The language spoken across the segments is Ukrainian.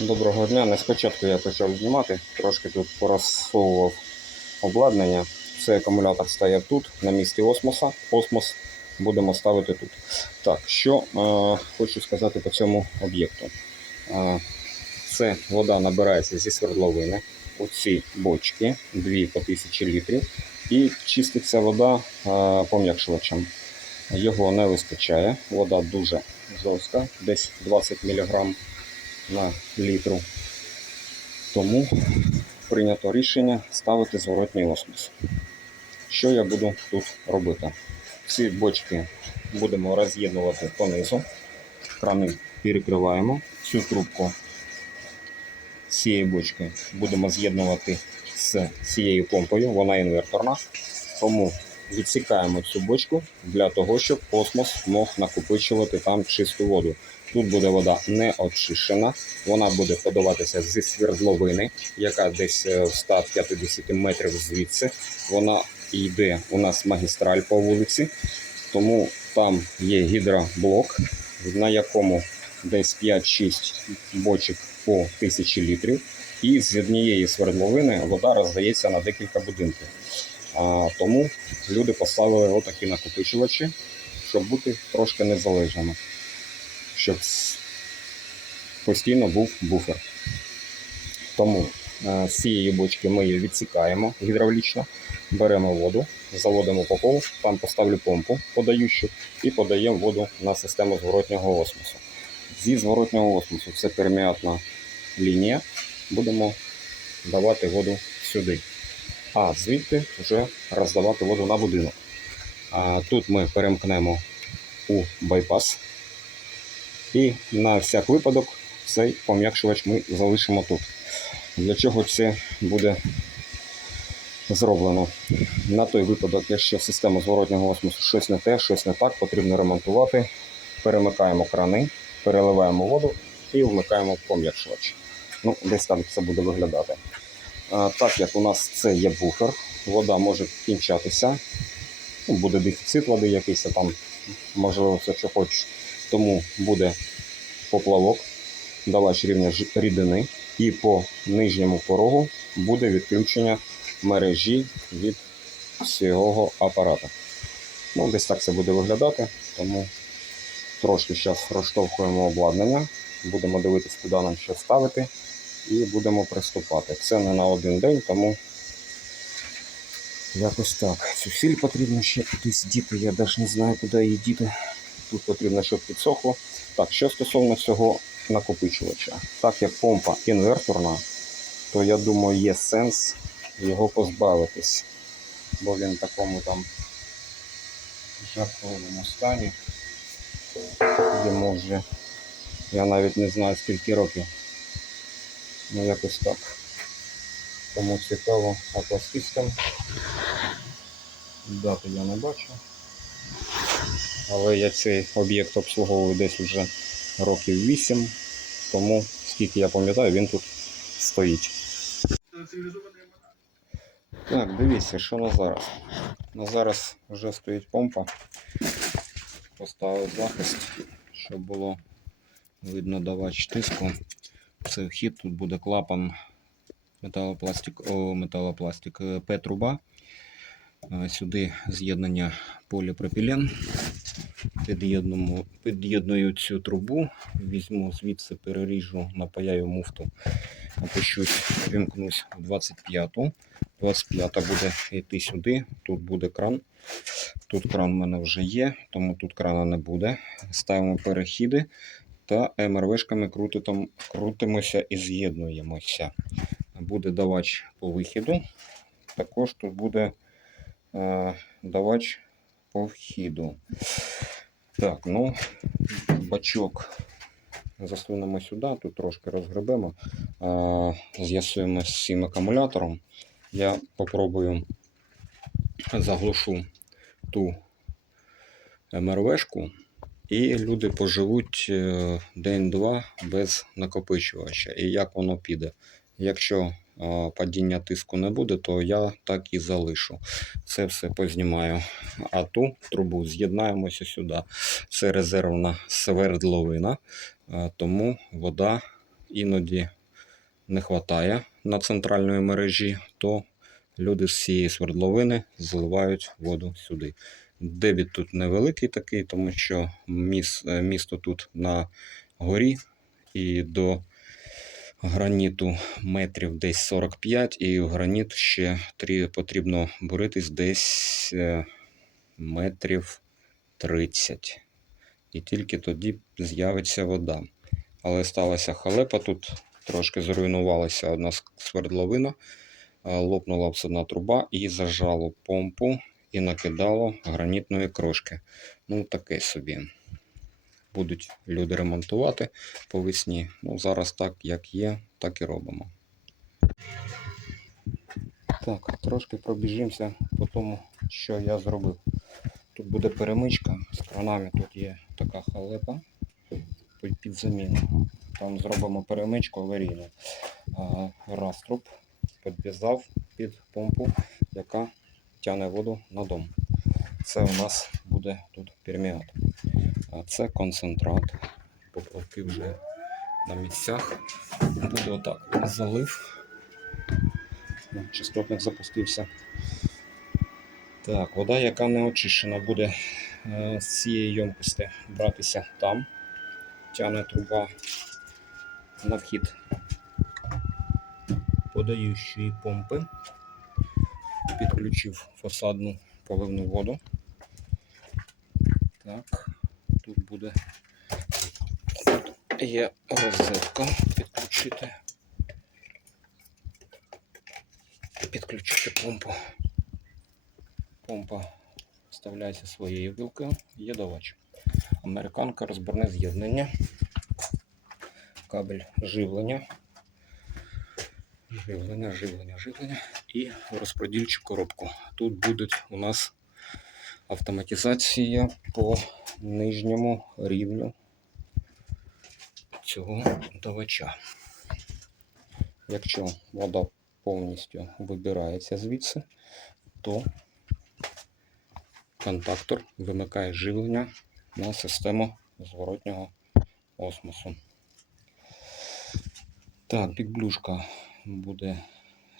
Доброго дня. Не спочатку я почав знімати, трошки тут порозсовував обладнання. Цей акумулятор стояв тут, на місці осмоса. Осмос будемо ставити тут. Так, що е, хочу сказати по цьому об'єкту. Е, це вода набирається зі свердловини. Оці бочки, дві по 1000 літрів, і чиститься вода е, пом'якшувачем. Його не вистачає. Вода дуже жорстка, десь 20 мг на літру. Тому прийнято рішення ставити зворотній осмос. Що я буду тут робити? Ці бочки будемо роз'єднувати понизу. Крани перекриваємо. Цю трубку цієї бочки будемо з'єднувати з цією помпою, вона інверторна. Тому відсікаємо цю бочку для того, щоб осмос мог накопичувати там чисту воду. Тут буде вода не очищена, вона буде подаватися зі свердловини, яка десь е, в 150 метрів звідси. Вона йде у нас магістраль по вулиці, тому там є гідроблок, на якому десь 5-6 бочок по 1000 літрів. І з однієї свердловини вода роздається на декілька будинків. А, тому люди поставили отакі накопичувачі, щоб бути трошки незалежними, щоб постійно був буфер. Тому е, з цієї бочки ми її відсікаємо гідравлічно, беремо воду, заводимо по колу, там поставлю помпу подаючу і подаємо воду на систему зворотнього осмосу. Зі зворотнього осмосу це перміатна лінія. Будемо давати воду сюди. А звідти вже роздавати воду на будинок. А тут ми перемкнемо у байпас. І на всяк випадок цей пом'якшувач ми залишимо тут. Для чого це буде зроблено? На той випадок, якщо система зворотнього осмосу щось не те, щось не так, потрібно ремонтувати. Перемикаємо крани, переливаємо воду і вмикаємо пом'якшувач. Ну, десь там це буде виглядати. Так як у нас це є буфер, вода може кінчатися. Ну, буде дефіцит води якийсь там, можливо, все що хочеш. Тому буде поплавок, давач рівня рідини, і по нижньому порогу буде відключення мережі від всього апарата. Ну, десь так це буде виглядати, тому трошки зараз розштовхуємо обладнання, будемо дивитися, куди нам що ставити і будемо приступати. Це не на один день, тому якось так. Цю сіль потрібно ще кудись діти. Я навіть не знаю, куди її діти. Тут потрібно, щоб підсохло. Так, що стосовно цього накопичувача, так як помпа інверторна, то я думаю, є сенс його позбавитись, бо він в такому там жахливому стані. Йому вже я навіть не знаю скільки років. Ну якось так. Кому цікаво аквасистем. Дати я не бачу. Але я цей об'єкт обслуговую десь вже років 8, тому скільки я пам'ятаю, він тут стоїть. Так, дивіться, що на зараз. На зараз вже стоїть помпа. Поставив захист, щоб було видно давач тиску. Це вхід, тут буде клапан металопластик, о, металопластик е, П-труба. Е, Сюди з'єднання поліпропілен. Під'єдную цю трубу, візьму звідси, переріжу, напаяю муфту, опущусь, вімкнусь в 25-ту. 25-та буде йти сюди, тут буде кран. Тут кран в мене вже є, тому тут крана не буде. Ставимо перехіди та МРВшками крутитом, крутимося і з'єднуємося. Буде давач по вихіду. Також тут буде е, давач по вхіду. Так, ну, бачок засунемо сюди, тут трошки розгребемо, е, з'ясуємо з цим акумулятором. Я попробую заглушу ту МРВшку, і люди поживуть е, день-два без накопичувача. І як воно піде. Якщо е, падіння тиску не буде, то я так і залишу. Це все познімаю. А ту трубу з'єднаємося сюди. Це резервна свердловина, е, тому вода іноді не вистачає на центральної мережі, то люди з цієї свердловини заливають воду сюди. Дебіт тут невеликий такий, тому що е, місто тут на горі і до граніту метрів десь 45, і в граніт ще трі- потрібно буритись десь е, метрів 30. І тільки тоді з'явиться вода. Але сталася халепа тут, трошки зруйнувалася одна свердловина, а, лопнула всадна труба і зажало помпу і накидало гранітної крошки. Ну, таке собі. Будуть люди ремонтувати по весні. Ну, зараз так, як є, так і робимо. Так, трошки пробіжимося по тому, що я зробив. Тут буде перемичка з кранами, тут є така халепа під- заміну. Там зробимо перемичку аварійну. Раструб підв'язав під помпу, яка тягне воду на дом. Це у нас буде тут перміат. А це концентрат. Поплавки вже на місцях. Буде отак. Залив. Ну, Частотник запустився. Так, вода, яка не очищена, буде е, з цієї ємкості братися там. Тягне труба на вхід подаючої помпи. Підключив фасадну поливну воду. Так, тут буде є розетка підключити. Підключити помпу. Помпа вставляється своєю вилкою, є давач. Американка розбірне з'єднання, кабель живлення, живлення, живлення, живлення і розподільчу коробку. Тут буде у нас автоматизація по нижньому рівню цього давача. Якщо вода повністю вибирається звідси, то контактор вимикає живлення на систему зворотнього осмосу. Так, бікблюшка буде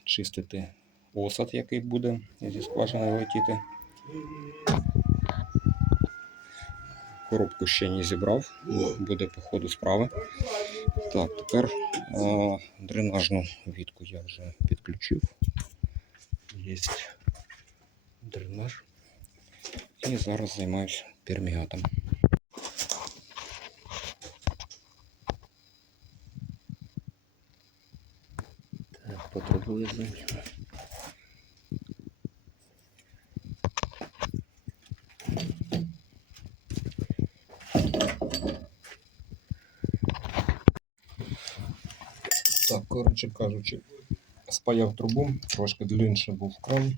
чистити осад, який буде зі скважини летіти. Коробку ще не зібрав, буде по ходу справи. Так, тепер е, дренажну вітку я вже підключив. Є дренаж. І зараз займаюся перміатом. Так. Так, коротше кажучи, спаяв трубу, трошки длинше був кран.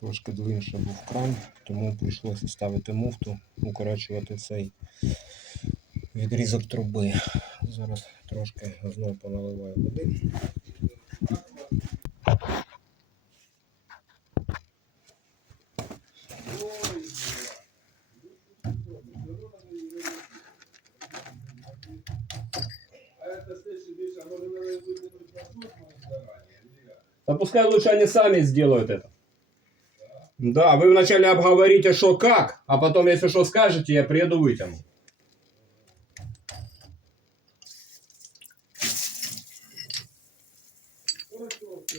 Трошки длинше був кран, тому прийшлося ставити муфту, укорочувати цей відрізок труби. Зараз трошки знову поналиваю води. Да пускай лучше они сами сделают это. Да, вы вначале обговорите, что как, а потом, если что скажете, я приеду вытяну. Так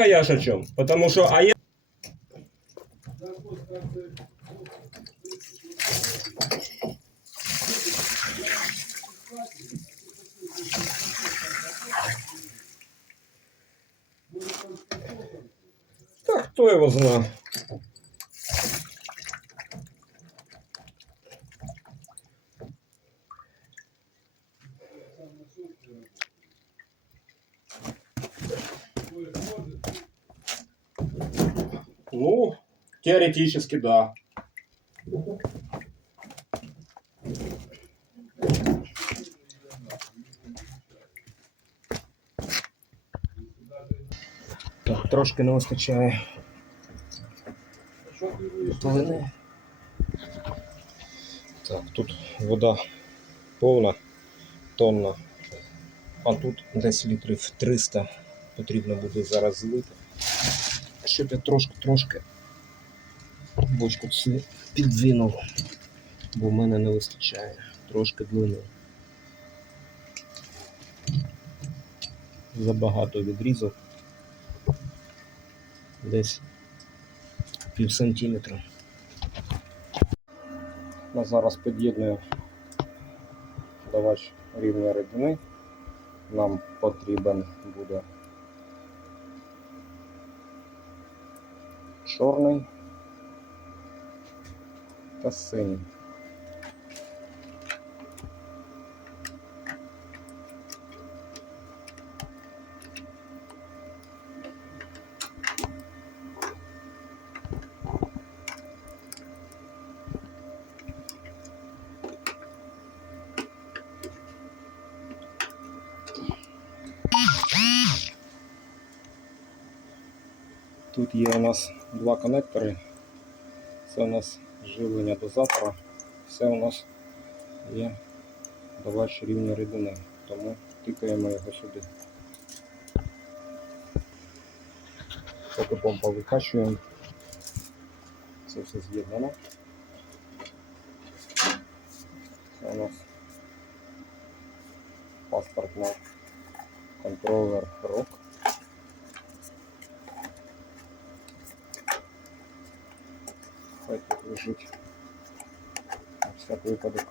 а я ж о чем? Потому что, а я... Так, кто его знал? Ну, теоретически, да. Так, трошки не вистачає Плини. Так, тут вода повна, тонна. А тут десь літрів 300 потрібно буде зараз злити. Щоб я трошки-трошки бочку підвинув, бо в мене не вистачає. Трошки длини. Забагато відрізав. Десь пів сантиметра. Я зараз під'єдную давач рівня рідини. Нам потрібен буде чорний та. Тут є у нас два конектори. Це у нас живлення до завтра, все у нас є давач рівня рідини. Тому тикаємо його сюди. Поки помпа викачуємо. Це все з'єднано. Це у нас паспортна контролер ROC. Хай тут лежить на всяк випадок.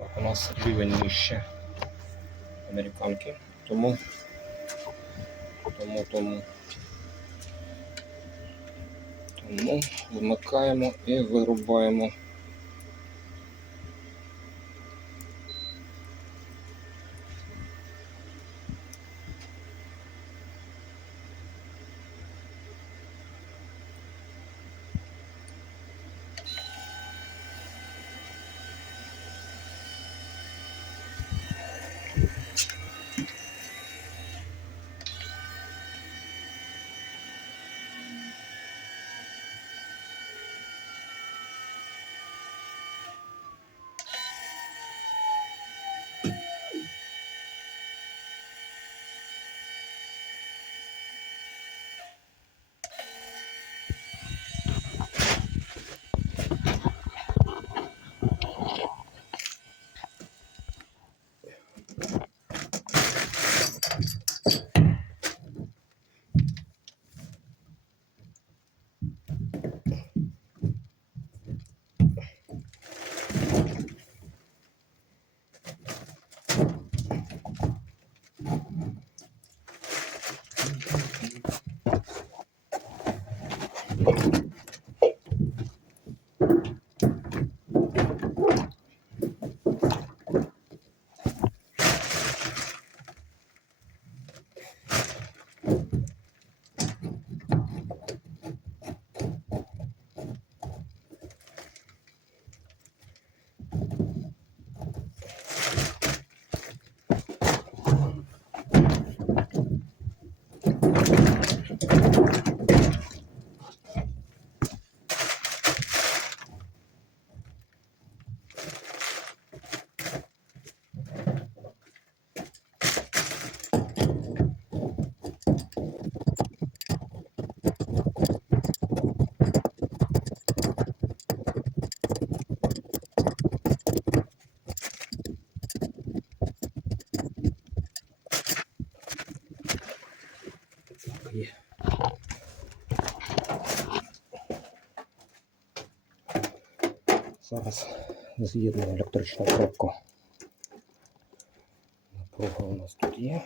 Так, у нас рівень нижче американки. Тому, тому, тому, тому вмикаємо і вирубаємо. Є. Зараз з'єднуємо електричну пробку. Напруга у нас тут є.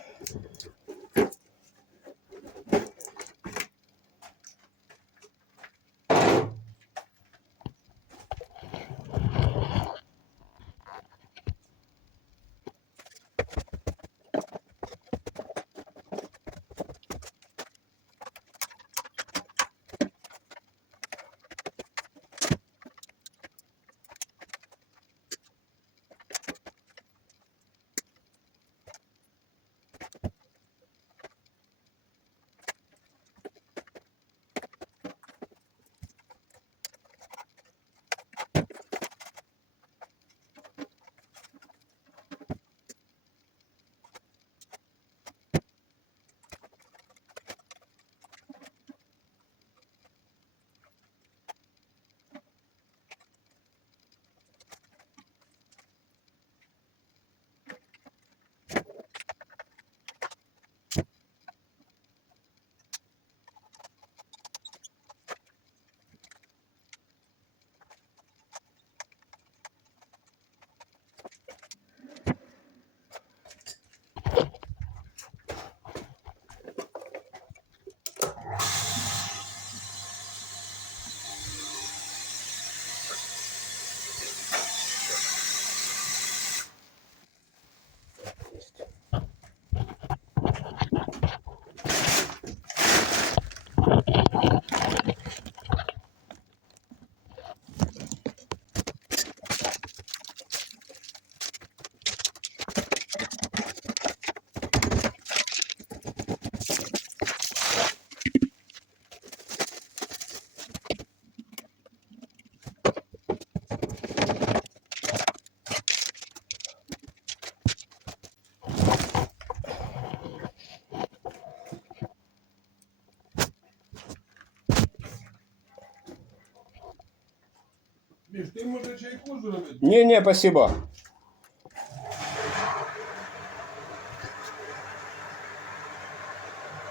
ти може чайку зробити? Ні, ні, спасибо.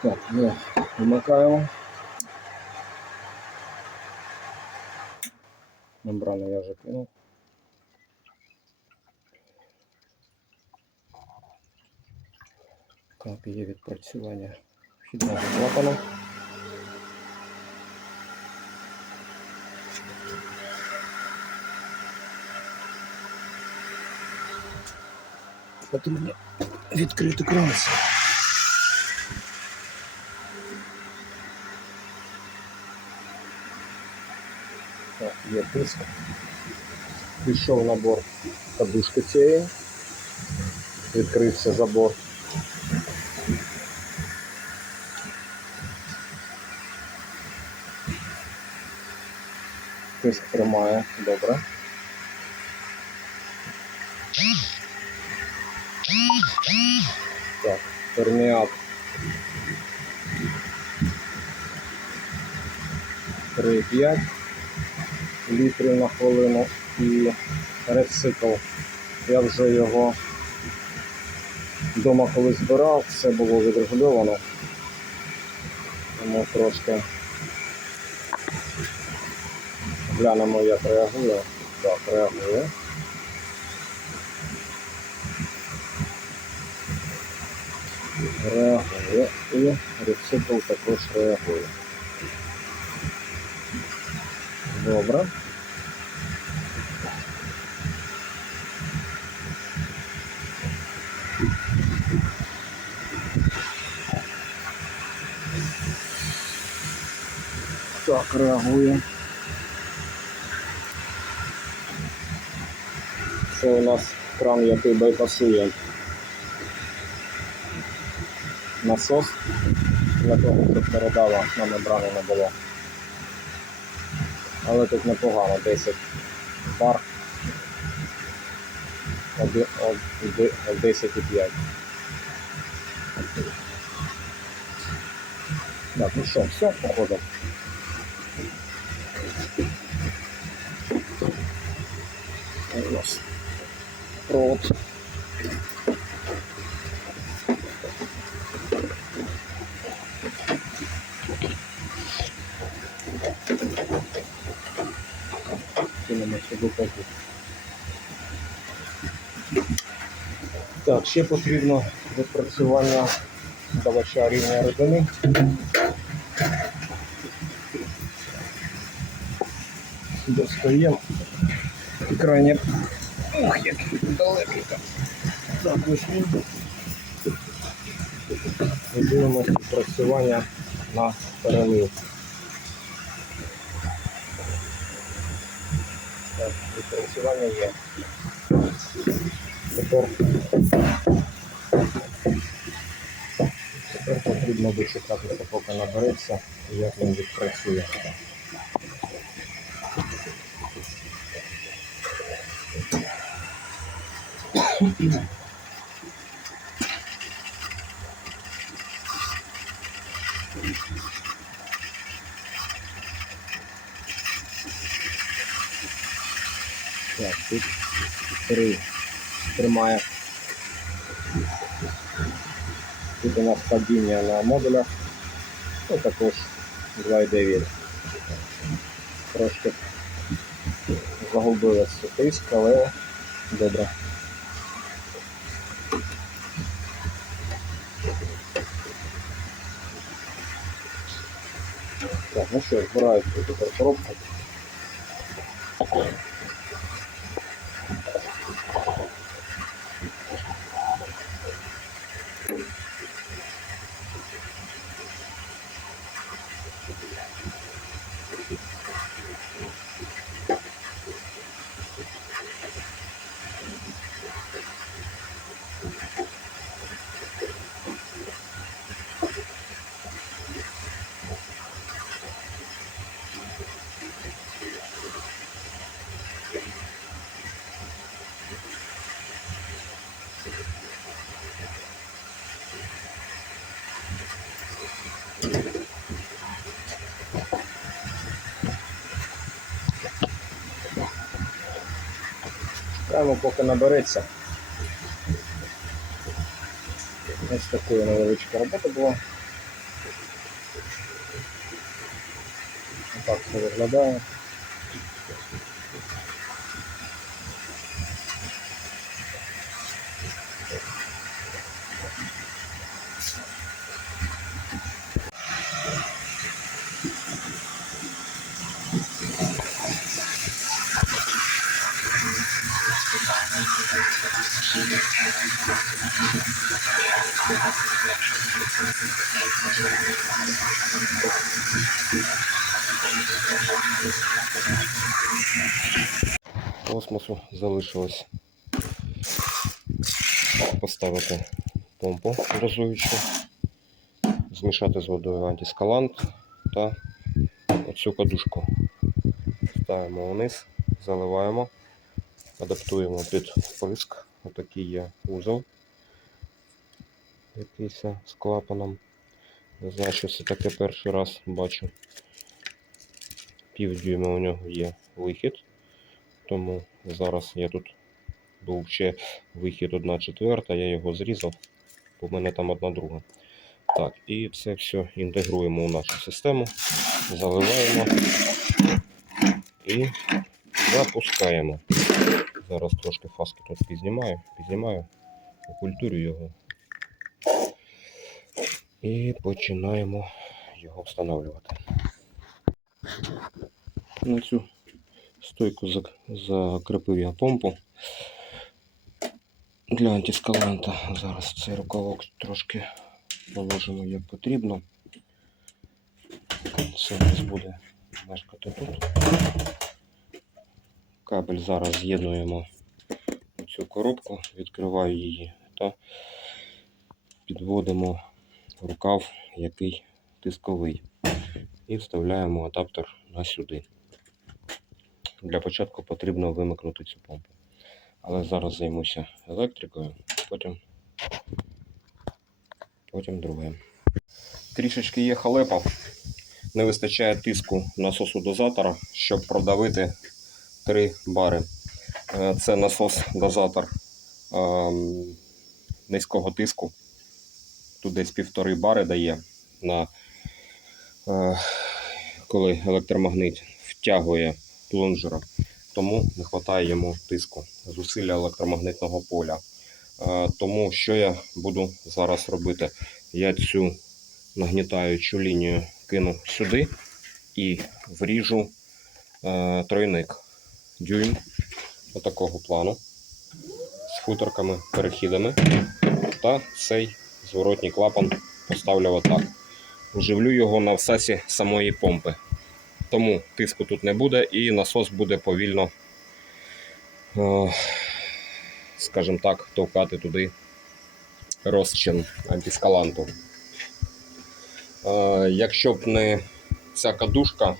Так, я вмикаю. Мембрану я вже кинув. Так, є відпрацювання вхідного клапану. Потрібно відкрити кранці. Так, є тиск. Пішов набор кадушки цієї. Відкрився забор. Тиск тримає, добре. Так, перміат. 3,5 літрів на хвилину і рецикл. Я вже його вдома коли збирав, все було відрегульовано. Тому трошки глянемо, як реагує. Так, реагує. Реагує рецикл також реагує. Добре. Так, реагує. Це у нас кран, який байпасує насос для того, щоб передава на мембрану не було. Але тут непогано, 10 бар, 10,5. Так, ну що, все, походу. Провод. кинемо сюди таку. Так, ще потрібно відпрацювання давача рівня рідини. Достаємо. Крайне. Ох, як далекий там. Так, ось він. І дивимося відпрацювання на перелив. Так, відпрацювання є. Тепер, тепер потрібно дочекатися, поки набереться і як він відпрацює. Так, тут три тримає. Тут у нас падіння на модулях. Ну також 2,9. Трошки загубилася тиск, але добре. Так, ну що, збираю тепер коробку. Чекаємо, поки набереться. Ось такою невеличка робота була. Так, це виглядає. Космосу залишилось поставити помпу дозуючу, змішати з водою антискалант та оцю кадушку. Ставимо вниз, заливаємо, адаптуємо під вприск. Отакий є узол якийсь з клапаном. Не знаю, що це таке перший раз бачу. Пів у нього є вихід. Тому зараз я тут був ще вихід 1 четверта, я його зрізав, бо в мене там одна друга. Так, і це все інтегруємо у нашу систему, заливаємо і запускаємо. Зараз трошки фаски тут підзнімаю, підзнімаю, окультурю його. І починаємо його встановлювати. На цю стойку зак- закріпив я помпу для антискаланта. Зараз цей рукавок трошки положимо як потрібно. Це у нас буде мешкати тут. Кабель зараз з'єднуємо цю коробку, відкриваю її та підводимо рукав, який тисковий. І вставляємо адаптер на сюди. Для початку потрібно вимикнути цю помпу. Але зараз займуся електрикою, потім, потім другим. Трішечки є халепа. Не вистачає тиску насосу дозатора, щоб продавити 3 бари. Е, Це насос-дозатор ем, низького тиску. Тут десь півтори бари дає на е, коли електромагнит втягує плунжера, тому не вистачає йому тиску, зусилля електромагнитного поля. Е, Тому що я буду зараз робити? Я цю нагнітаючу лінію кину сюди і вріжу е, тройник дюйм отакого плану з футерками, перехідами. Та цей зворотній клапан поставлю отак. Уживлю його на всасі самої помпи. Тому тиску тут не буде і насос буде повільно, е, скажімо так, товкати туди розчин антискаланту. Е, Якщо б не ця кадушка,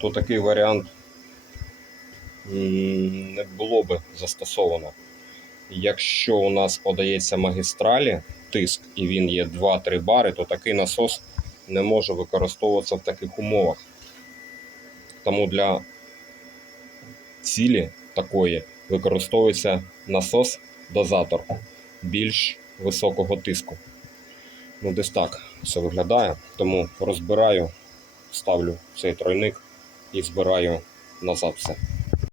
то такий варіант не було би застосовано. Якщо у нас подається магістралі тиск і він є 2-3 бари, то такий насос не може використовуватися в таких умовах. Тому для цілі такої використовується насос-дозатор більш високого тиску. Ну, десь так все виглядає. Тому розбираю, ставлю цей тройник і збираю назад все.